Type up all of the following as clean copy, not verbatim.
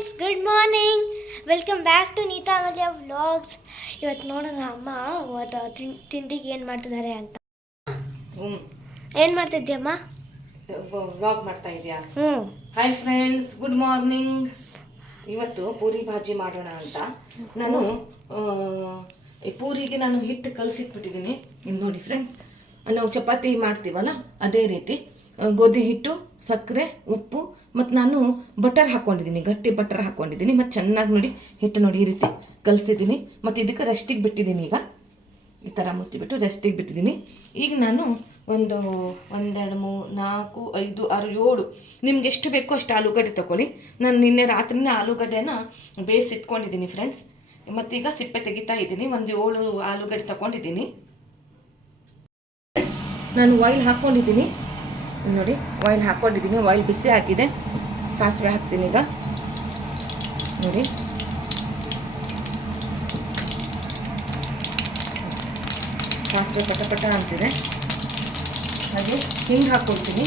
Friends, good morning. Welcome back to Neeta Malya vlogs. ಇವತ್ತು ನೋಡೋಣ ಅಮ್ಮ ತಿಂಡಿಗೆ ಏನು ಮಾಡ್ತಿದ್ದಾರೆ ಅಂತ. ಏನು ಮಾಡ್ತಿದ್ಯಮ್ಮ? ವ್ಲಾಗ್ ಮಾಡ್ತಾ ಇದೆಯಾ? Hi friends, good morning. ಇವತ್ತು ಪೂರಿ ಭಾಜಿ ಮಾಡೋಣ ಅಂತ ನಾನು ಈ ಪೂರಿಗೆ ನಾನು ಹಿಟ್ಟು ಕಲಸಿಟ್ಬಿಟ್ಟಿದ್ದೀನಿ. ಇಲ್ಲಿ ನೋಡಿ ಫ್ರೆಂಡ್ಸ್, ನಾವು ಚಪಾತಿ ಮಾಡ್ತೀವಲ್ಲ ಅದೇ ರೀತಿ ಗೋಧಿ ಹಿಟ್ಟು, ಸಕ್ಕರೆ, ಉಪ್ಪು ಮತ್ತು ನಾನು ಬಟರ್ ಹಾಕ್ಕೊಂಡಿದ್ದೀನಿ, ಗಟ್ಟಿ ಬಟರ್ ಹಾಕ್ಕೊಂಡಿದ್ದೀನಿ. ಮತ್ತು ಚೆನ್ನಾಗಿ ನೋಡಿ ಹಿಟ್ಟು ನೋಡಿ ಈ ರೀತಿ ಕಲಸಿದ್ದೀನಿ. ಮತ್ತು ಇದಕ್ಕೆ ರೆಸ್ಟಿಗೆ ಬಿಟ್ಟಿದ್ದೀನಿ. ಈಗ ಈ ಥರ ಮುಚ್ಚಿಬಿಟ್ಟು ರೆಸ್ಟಿಗೆ ಬಿಟ್ಟಿದ್ದೀನಿ. ಈಗ ನಾನು ಒಂದು 1 2 3 4 5 6 7 ನಿಮ್ಗೆ ಎಷ್ಟು ಬೇಕೋ ಅಷ್ಟು ಆಲೂಗಡ್ಡೆ ತೊಗೊಳ್ಳಿ. ನಾನು ನಿನ್ನೆ ರಾತ್ರಿನೇ ಆಲೂಗಡ್ಡೆನ ಬೇಯಿಸಿಟ್ಕೊಂಡಿದ್ದೀನಿ ಫ್ರೆಂಡ್ಸ್. ಮತ್ತೀಗ ಸಿಪ್ಪೆ ತೆಗಿತಾ ಇದ್ದೀನಿ. ಒಂದು 7 ಆಲೂಗಡ್ಡೆ ತೊಗೊಂಡಿದ್ದೀನಿ. ನಾನು ಆಯಿಲ್ ಹಾಕ್ಕೊಂಡಿದ್ದೀನಿ ನೋಡಿ, ಆಯಿಲ್ ಹಾಕ್ಕೊಂಡಿದ್ದೀನಿ. ಆಯಿಲ್ ಬಿಸಿ ಆಗಿದೆ. ಸಾಸಿವೆ ಹಾಕ್ತೀನಿ ಈಗ ನೋಡಿ. ಸಾಸಿವೆ ಪಟ ಅಂತಿದೆ. ಹಾಗೆ ಹಿಂಗೆ ಹಾಕ್ಕೊಳ್ತೀನಿ.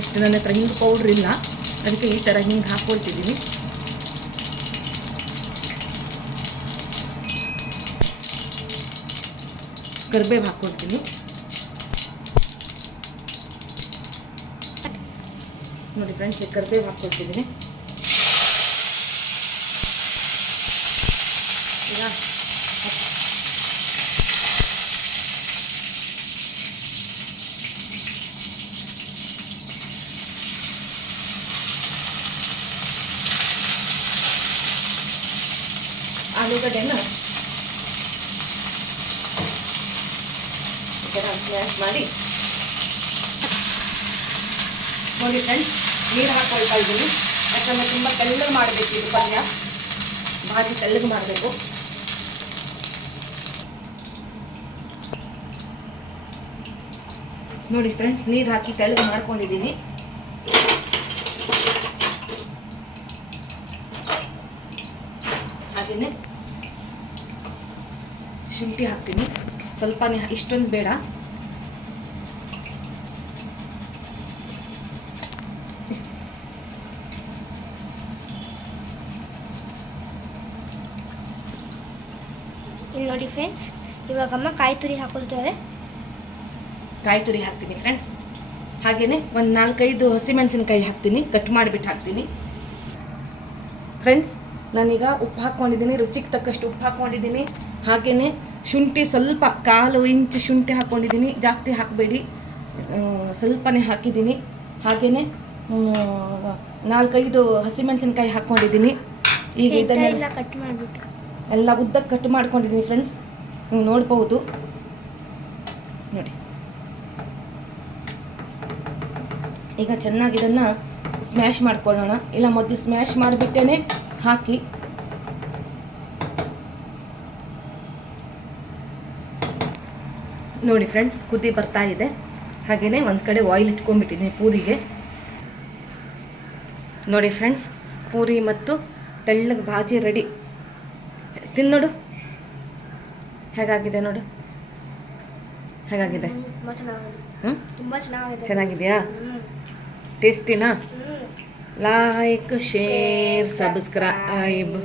ಇಷ್ಟು ನನ್ನ ಹತ್ರ ಹಿಂಗೆ ಪೌಡ್ರ್ ಇಲ್ಲ, ಅದಕ್ಕೆ ಈ ಥರ ಹಿಂಗೆ ಹಾಕ್ಕೊಳ್ತಿದ್ದೀನಿ. ಕರಿಬೇವು ಹಾಕ್ಕೊಳ್ತೀನಿ ನೋಡಿ ಫ್ರೆಂಡ್ಸ್. ಕರಿಬೇವು ಹಾಕ್ಕೊಳ್ತಿದ್ದೀನಿ. ಈಗ ಆಲೂಗಡ್ಡೆನ ಸ್ಮ್ಯಾಶ್ ಮಾಡಿ ನೋಡಿ ಫ್ರೆಂಡ್ಸ್. ನೀರು ಹಾಕ್ಕೊಳ್ತಾ ಇದ್ದೀನಿ, ಯಾಕಂದರೆ ತುಂಬ ತೆಳ್ಳಗೆ ಮಾಡಬೇಕು. ಇದು ಪಲ್ಯ ಭಾರಿ ತೆಳ್ಳಗೆ ಮಾಡಬೇಕು. ನೋಡಿ ಫ್ರೆಂಡ್ಸ್, ನೀರು ಹಾಕಿ ತೆಳ್ಳಗೆ ಮಾಡ್ಕೊಂಡಿದ್ದೀನಿ. ಹಾಗೆಯೇ ಶುಂಠಿ ಹಾಕ್ತೀನಿ ಸ್ವಲ್ಪನೇ, ಇಷ್ಟೊಂದು ಬೇಡ. ಇಲ್ಲಿ ನೋಡಿ ಫ್ರೆಂಡ್ಸ್, ಇವಾಗಮ್ಮ ಕಾಯಿ ತುರಿ ಹಾಕೊಳ್ತಾರೆ. ಕಾಯಿ ತುರಿ ಹಾಕ್ತೀನಿ ಫ್ರೆಂಡ್ಸ್. ಹಾಗೆಯೇ ಒಂದು 4-5 ಹಸಿಮೆಣಸಿನಕಾಯಿ ಹಾಕ್ತೀನಿ, ಕಟ್ ಮಾಡಿಬಿಟ್ಟು ಹಾಕ್ತೀನಿ ಫ್ರೆಂಡ್ಸ್. ನಾನೀಗ ಉಪ್ಪು ಹಾಕ್ಕೊಂಡಿದ್ದೀನಿ, ರುಚಿಗೆ ತಕ್ಕಷ್ಟು ಉಪ್ಪು ಹಾಕ್ಕೊಂಡಿದ್ದೀನಿ. ಹಾಗೆಯೇ ಶುಂಠಿ ಸ್ವಲ್ಪ 1/4 ಇಂಚ್ ಶುಂಠಿ ಹಾಕ್ಕೊಂಡಿದ್ದೀನಿ, ಜಾಸ್ತಿ ಹಾಕಬೇಡಿ, ಸ್ವಲ್ಪನೇ ಹಾಕಿದ್ದೀನಿ. ಹಾಗೆಯೇ 4-5 ಹಸಿಮೆಣಸಿನಕಾಯಿ ಹಾಕ್ಕೊಂಡಿದ್ದೀನಿ. ಈಗ ಇದನ್ನೆಲ್ಲ ಕಟ್ ಮಾಡಿಬಿಟ್ಟು ಎಲ್ಲ ಉದ್ದಕ್ಕೆ ಕಟ್ ಮಾಡ್ಕೊಂಡಿದ್ದೀನಿ ಫ್ರೆಂಡ್ಸ್, ನೀವು ನೋಡ್ಬೋದು ನೋಡಿ. ಈಗ ಚೆನ್ನಾಗಿ ಇದನ್ನು ಸ್ಮ್ಯಾಶ್ ಮಾಡ್ಕೊಳ್ಳೋಣ, ಇಲ್ಲ ಮೊದಲು ಸ್ಮ್ಯಾಶ್ ಮಾಡಿಬಿಟ್ಟೇ ಹಾಕಿ. ನೋಡಿ ಫ್ರೆಂಡ್ಸ್, ಕುದಿ ಬರ್ತಾ ಇದೆ. ಹಾಗೆಯೇ ಒಂದು ಕಡೆ ಆಯಿಲ್ ಇಟ್ಕೊಂಡ್ಬಿಟ್ಟಿದ್ದೀನಿ ಪೂರಿಗೆ. ನೋಡಿ ಫ್ರೆಂಡ್ಸ್, ಪೂರಿ ಮತ್ತು ತೆಳ್ಳಗೆ ಭಾಜಿ ರೆಡಿ. ತಿನ್ನೋಡು ಹೇಗಾಗಿದೆ ನೋಡು, ಹೇಗಾಗಿದೆ? ಚೆನ್ನಾಗಿದೆಯಾ? ಟೇಸ್ಟಿನಾ? Like, share, subscribe.